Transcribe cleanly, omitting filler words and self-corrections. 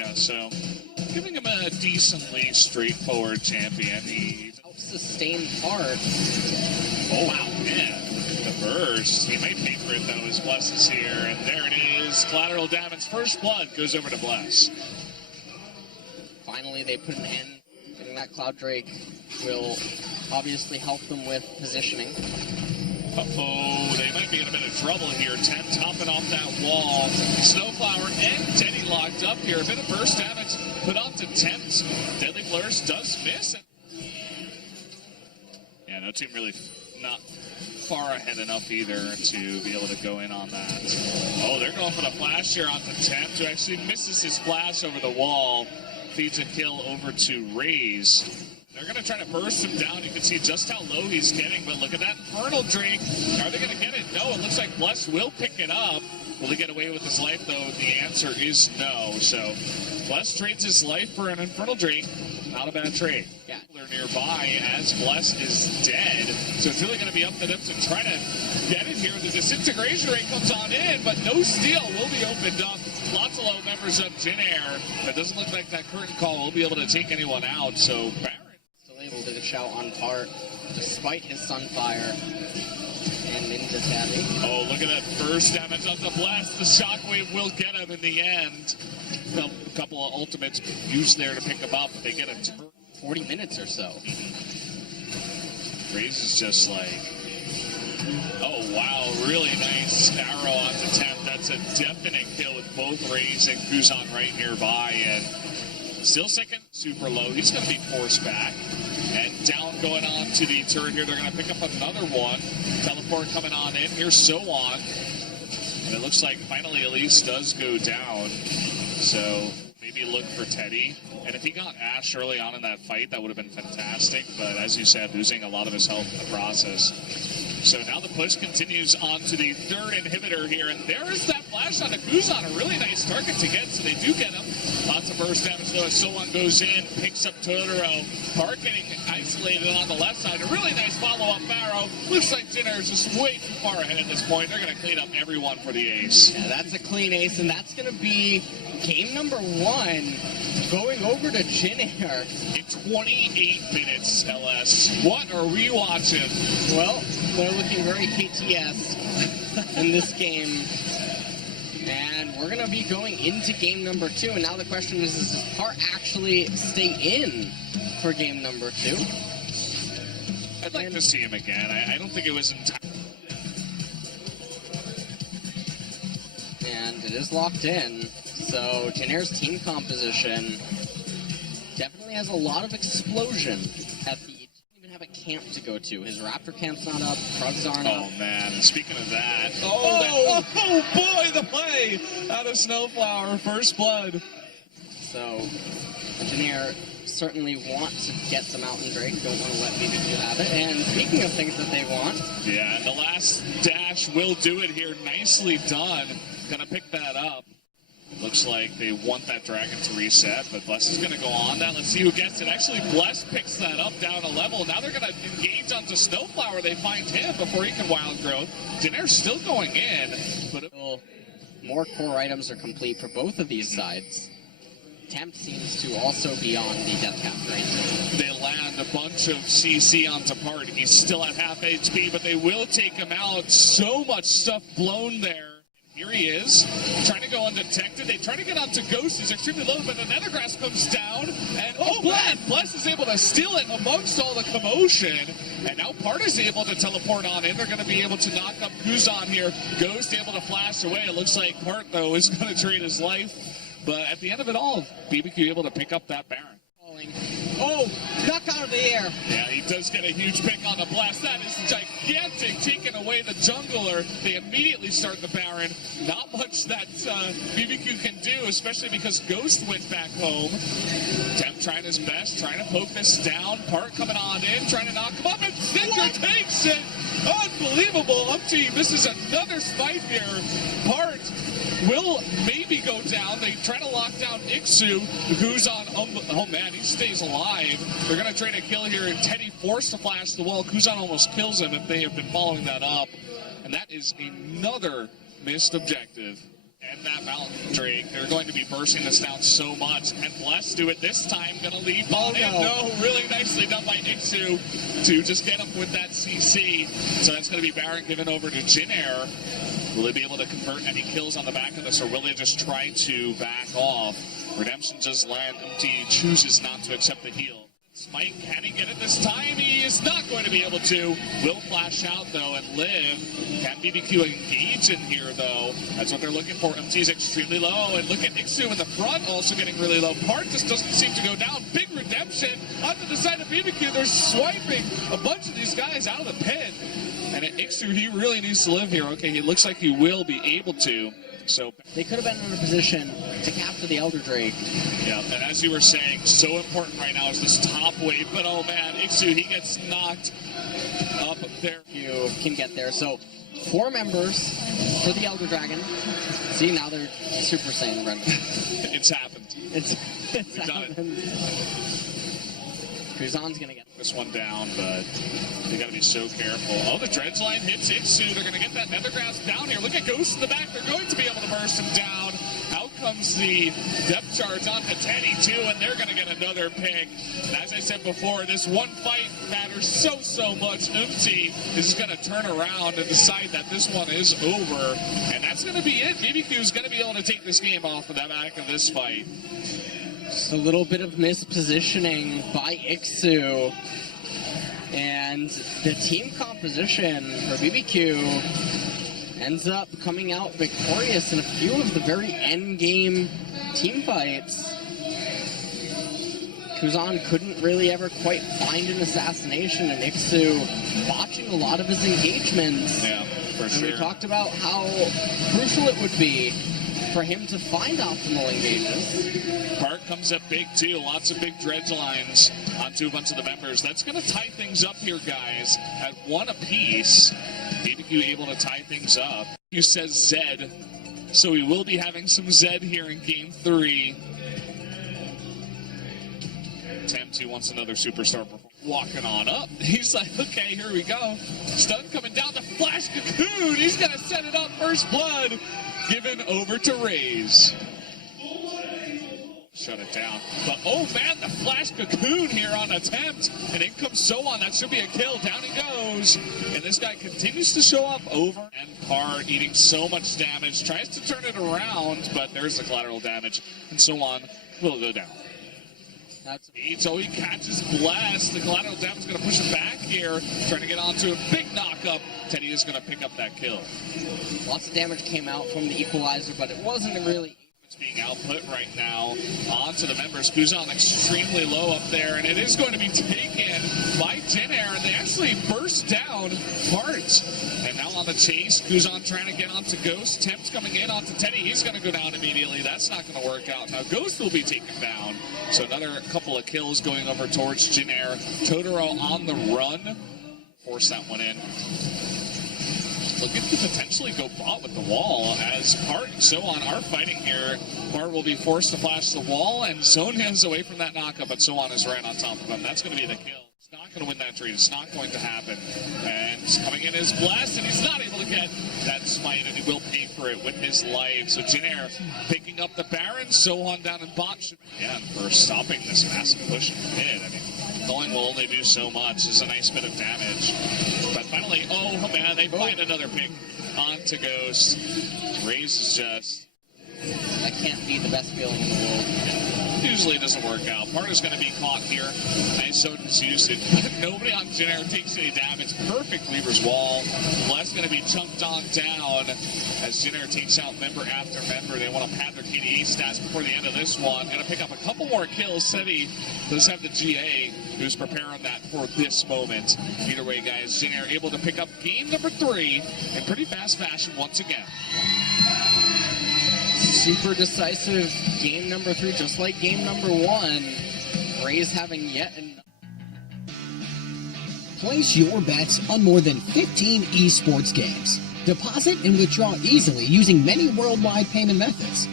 Yeah, so giving him a decently straightforward champion. He sustained part. Oh, wow, man. The burst. He might pay for it, though, as Bless is here. And there it is. Collateral damage. First blood goes over to Bless. Finally, they put an end. Getting that Cloud Drake will obviously help them with positioning. Uh-oh, they might be in a bit of trouble here. Tempt hopping off that wall. Snowflower and Teddy locked up here. A bit of burst damage put onto Tempt. Deadly Flourish does miss it. Yeah, no team really not far ahead enough either to be able to go in on that. Oh, they're going for the flash here onto Tempt, who actually misses his flash over the wall. Feeds a kill over to 𝐦𝐻. They're going to try to burst him down. You can see just how low he's getting, but look at that Infernal Drake. Are they going to get it? No, it looks like Bless will pick it up. Will he get away with his life, though? The answer is no. So Bless trades his life for an Infernal Drake. Not a bad trade. Yeah. They're nearby as Bless is dead. So it's really going to be up to them to try to get it here. The disintegration rate comes on in, but no steal will be opened up. Lots of low members of 𝐻𝐼. It doesn't look like that curtain call will be able to take anyone out. So Baron still able to shout on part despite his Sunfire and Ninja Tabby. Oh, look at that burst damage on the Bless. The Shockwave will get him in the end. A couple of ultimates used there to pick him up. They get a 40 minutes or so. 𝐻𝐼 is just like, oh wow, really nice arrow onto Tempt. That's a definite kill with both 𝐻𝐼 and 𝐒𝐮𝐜𝐫𝐢𝐻𝐿 right nearby. And still second, super low. He's going to be forced back. And down going on to the turret here. They're going to pick up another one. Teleport coming on in. Here's 𝐸1. And it looks like finally Elise does go down. So maybe look for Teddy. And if he got Ashe early on in that fight, that would have been fantastic. But as you said, losing a lot of his health in the process. So now the push continues on to the third inhibitor here. And there is that flash on 𝐒𝐿. A really nice target to get. So they do get him. Lots of burst damage though as 𝐸1 goes in, picks up Totoro. Park getting isolated on the left side. A really nice follow-up arrow. Looks like 𝐻𝐼 is just way too far ahead at this point. They're going to clean up everyone for the ace. Yeah, that's a clean ace, and that's going to be game number 1 going over to 𝐻𝐼. In 28 minutes, LS. What are we watching? Well, they're looking very KTS in this game. And we're going to be going into game number 2. And now the question is does Part actually stay in for game number 2? I'd like to see him again. I don't think it was entirely. And it is locked in. So 𝐻𝐼's team composition definitely has a lot of explosion at the... Even have a camp to go to. His Raptor camp's not up. Krugs aren't up. Oh, man. Speaking of that... Oh boy, the play out of Snowflower. First blood. So 𝐻𝐼 certainly want to get the Mountain Drake. Don't want to let BBQ have it. And speaking of things that they want... Yeah, and the last dash will do it here. Nicely done. Gonna pick that up. Looks like they want that dragon to reset, but Bless is going to go on that. Let's see who gets it. Actually, Bless picks that up down a level. Now they're going to engage onto Snowflower. They find him before he can wild growth. 𝐻𝐼's still going in, but more core items are complete for both of these sides. Tempt seems to also be on the death cap range. They land a bunch of CC onto Part. He's still at half HP, but they will take him out. So much stuff blown there. Here he is, trying to go undetected. They try to get onto Ghost. He's extremely low, but the Nethergrass comes down. And Bless is able to steal it amongst all the commotion. And now Part is able to teleport on in. They're going to be able to knock up 𝐒𝐮 here. Ghost able to flash away. It looks like Part, though, is going to trade his life. But at the end of it all, BBQ able to pick up that Baron. Oh, knock out of the air. Yeah, he does get a huge pick on the blast. That is gigantic, taking away the jungler. They immediately start the Baron. Not much that BBQ can do, especially because Ghost went back home. Tempt trying his best, trying to poke this down. Part coming on in, trying to knock him up, and Cinder takes it. Unbelievable. Upteam, this is another spike here. Part will maybe go down. They try to lock down 𝐸𝐼, who's on, oh man, he stays alive. They're going to trade a kill here, and Teddy forced to flash the wall. 𝐒𝐮 almost kills him if they have been following that up. And that is another missed objective And that Mountain Drake, they're going to be bursting this down so much. And Bless do it this time, going to leave on him. No, really nicely done by 𝐦𝐿CK to just get him with that CC. So that's going to be Baron given over to 𝐻𝐼. Will they be able to convert any kills on the back of this, or will they just try to back off? Redemption does land. 𝐿CK chooses not to accept the heal. Smite, can he get it this time? He is not going to be able to. Will flash out, though, and live. Can BBQ engage in here, though? That's what they're looking for. 𝐿CK's extremely low. And look at 𝐦𝐿CK in the front, also getting really low. Part just doesn't seem to go down. Big Redemption onto the side of BBQ. They're swiping a bunch of these guys out of the pit. And 𝐿CK, he really needs to live here. Okay, he looks like he will be able to. So they could have been in a position to capture the Elder Drake. Yeah, and as you were saying, so important right now is this top wave. But oh man, 𝐿CK, he gets knocked up there. You can get there. So 4 members for the Elder Dragon. See, now they're Super Saiyan running. It's happened. It's done happened. 𝐒𝐻𝐻's gonna get this one down, but they gotta be so careful. Oh, the dredge line hits 𝐿CK. They're gonna get that Nethergrounds down here. Look at Ghost in the back. They're going to be able to burst him down. Out comes the depth charge onto Teddy too, and they're gonna get another pick. And as I said before, this one fight matters so much. 𝐿CK is gonna turn around and decide that this one is over, and that's gonna be it. BBQ is gonna be able to take this game off of the back of this fight. Just a little bit of mispositioning by 𝐦𝐿CK. And the team composition for BBQ ends up coming out victorious in a few of the very end game team fights. 𝐒𝐻𝐻 couldn't really ever quite find an assassination, and 𝐦𝐿CK botching a lot of his engagements. Yeah, for and sure. we talked about how crucial it would be for him to find optimal engages. Part comes up big too. Lots of big dredge lines onto a bunch of the members. That's going to tie things up here, guys. At 1 apiece, BBQ able to tie things up. You says Zed, so we will be having some Zed here in Game 3. 𝐻𝐼 wants another superstar performance. Walking on up. He's like, okay, here we go. Stun coming down. The Flash Cocoon. He's going to set it up. First blood given over to 𝐻𝐼. Shut it down. But oh man, the Flash Cocoon here on attempt. And in comes 𝐿CK. That should be a kill. Down he goes. And this guy continues to show up over. And Part eating so much damage. Tries to turn it around, but there's the collateral damage. And 𝐿CK will go down. So he catches Bless. The collateral damage is going to push him back here. Trying to get onto a big knockup. Teddy is going to pick up that kill. Lots of damage came out from the equalizer, but it wasn't really... It's being output right now onto the members. 𝐒𝐻𝐻 extremely low up there, and it is going to be taken by 𝐻𝐼, and they actually burst down Part. And now on the chase, 𝐒𝐻𝐻 trying to get onto Ghost. 𝐻𝐼's coming in onto Teddy. He's going to go down immediately. That's not going to work out. Now Ghost will be taken down. So another couple of kills going over towards 𝐻𝐼. Totoro on the run. Force that one in. Looking to potentially go bot with the wall as Part and 𝐿CK are fighting here. Part will be forced to flash the wall, and Sonya is away from that knockup, but 𝐿CK is right on top of him. That's going to be the kill. He's not going to win that trade. It's not going to happen. And coming in is Blast, and he's not able to get that smite, and he will pay for it with his life. So 𝐻𝐼 picking up the Baron. 𝐿CK down in bot. Yeah, for stopping this massive push in the mid. I mean, going will only do so much. There's a nice bit of damage. But finally, oh man, they find another pick onto Ghost. 𝐻𝐼 is just... That can't be the best feeling in the world. Usually it doesn't work out. Part is going to be caught here. Nice Odin's usage. Nobody on 𝐻𝐼 takes any damage. Perfect Weaver's Wall. Bless going to be chunked on down as 𝐻𝐼 takes out member after member. They want to pad their KDA stats before the end of this one. Going to pick up a couple more kills. Seti does have the GA, who's preparing that for this moment. Either way, guys, 𝐻𝐼 able to pick up game number 3 in pretty fast fashion once again. Super decisive game number 3, just like game number 1. 𝐻𝐼's having yet another. Place your bets on more than 15 esports games. Deposit and withdraw easily using many worldwide payment methods.